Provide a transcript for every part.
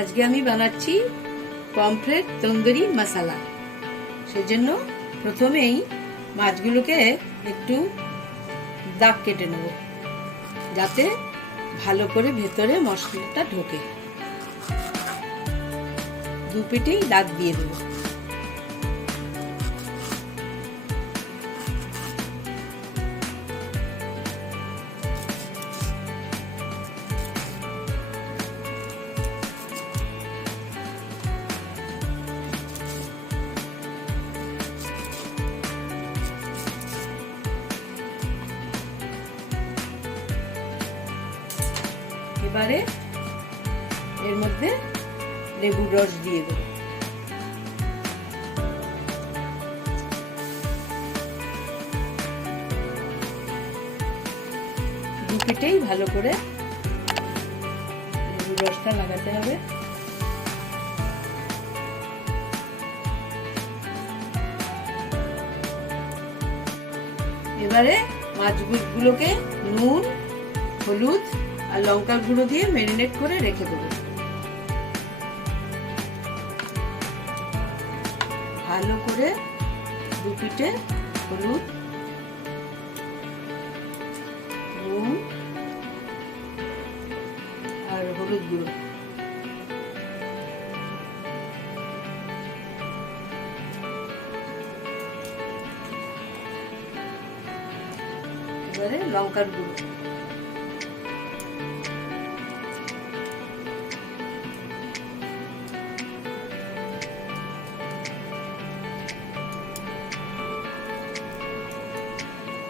আজকে আমি বানাচ্ছি পমফ্রেট তন্দুরি মশলা। সেজন্য প্রথমেই মাছগুলোকে একটু দাগ কেটে নেব, যাতে ভালো করে ভেতরে মশলাটা ঢোকে। দু পিঠেই দাগ দিয়ে দেব। এবারে এর মধ্যে লেবুর রস দিয়ে দেব। দু পিঠেই ভালো করে লেবুর রসটা লাগাতে হবে। এবারে মাছগুলোকে নুন, হলুদ আর লঙ্কার গুঁড়ো দিয়ে ম্যারিনেট করে রেখে দেবো। ভালো করে দু পিঠে হলুদ, নুন আর হলুদ গুঁড়ো এবারে লঙ্কার গুঁড়ো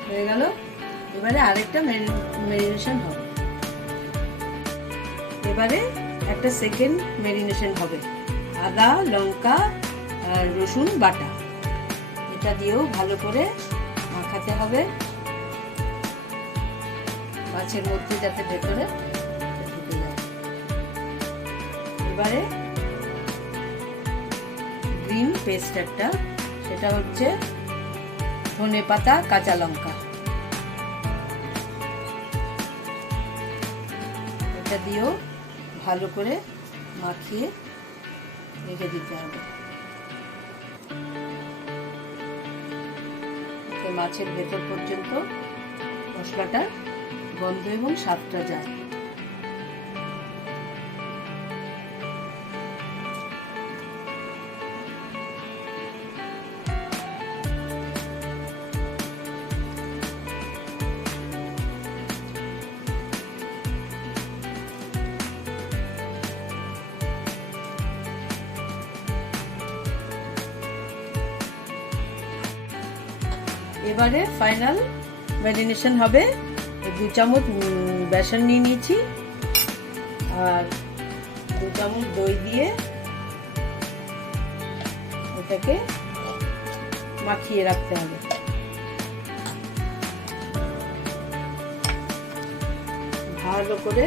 হয়ে গেল। এবারে আরেকটা ম্যারিনেশন হবে। এবারে একটা সেকেন্ড ম্যারিনেশন হবে। আদা, লঙ্কা আর রসুন বাটা, এটা দিয়েও ভালো করে মাখাতে হবে মাছের মধ্যে, যাতে ভেতরে ঢুকে যায়। এবারে গ্রিন পেস্ট একটা, সেটা হচ্ছে ধনে পাতা, কাঁচা লঙ্কা, এটা দিয়েও ভালো করে মাখিয়ে রেখে দিতে হবে, মাছের ভেতর পর্যন্ত মশলাটার গন্ধ এবং স্বাদটা যায়। এবারে ফাইনাল ম্যারিনেশন হবে। 2 চামচ বেসন নিয়ে নিয়েছি আর 2 চামচ দই দিয়ে ওটাকে মাখিয়ে রাখতে হবে। ভালো করে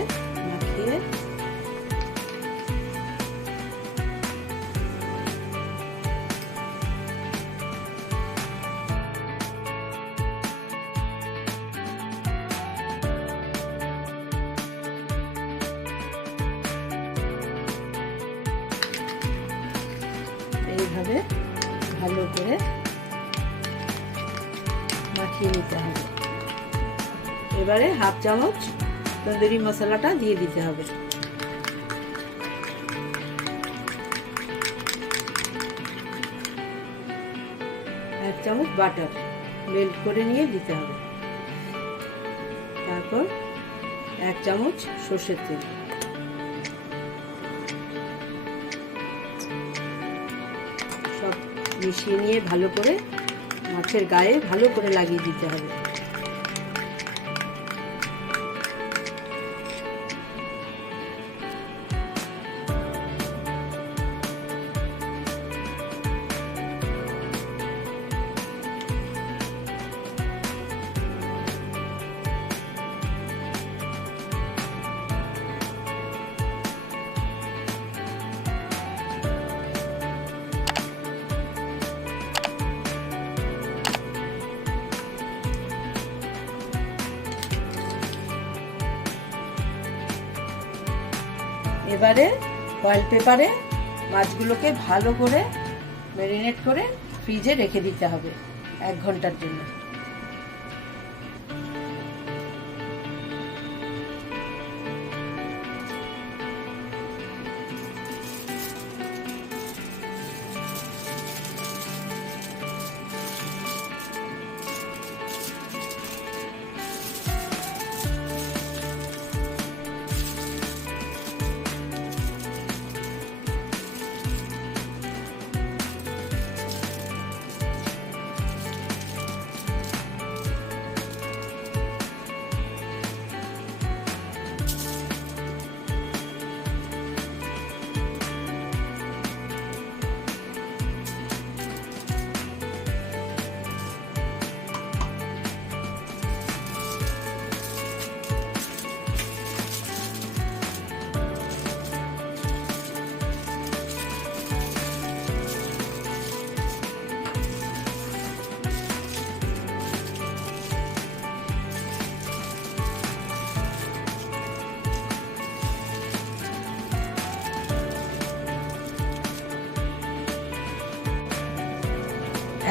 মাখিয়ে এইভাবে ভালো করে মাখিয়ে নিতে হবে। এবারে 1/2 চামচ তন্দুরি মশলাটা দিয়ে দিতে হবে। 1 চামচ বাটার মেল্ট করে নিয়ে দিতে হবে। তারপর 1 চামচ সরষের তেল, সব মিশিয়ে নিয়ে ভালো করে মাছের গায়ে ভালো করে লাগিয়ে দিতে হবে। এবারে ফয়েল পেপারে মাছগুলোকে ভালো করে ম্যারিনেট করে ফ্রিজে রেখে দিতে হবে 1 ঘন্টার জন্য।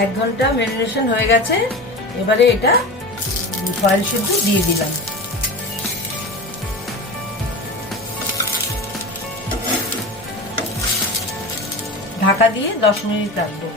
এক ঘন্টা ম্যারিনেশন হয়ে গেছে। এবারে এটা ফয়েল সিদ্ধ দিয়ে দিলাম। ঢাকা দিয়ে 10 মিনিট রাখবো।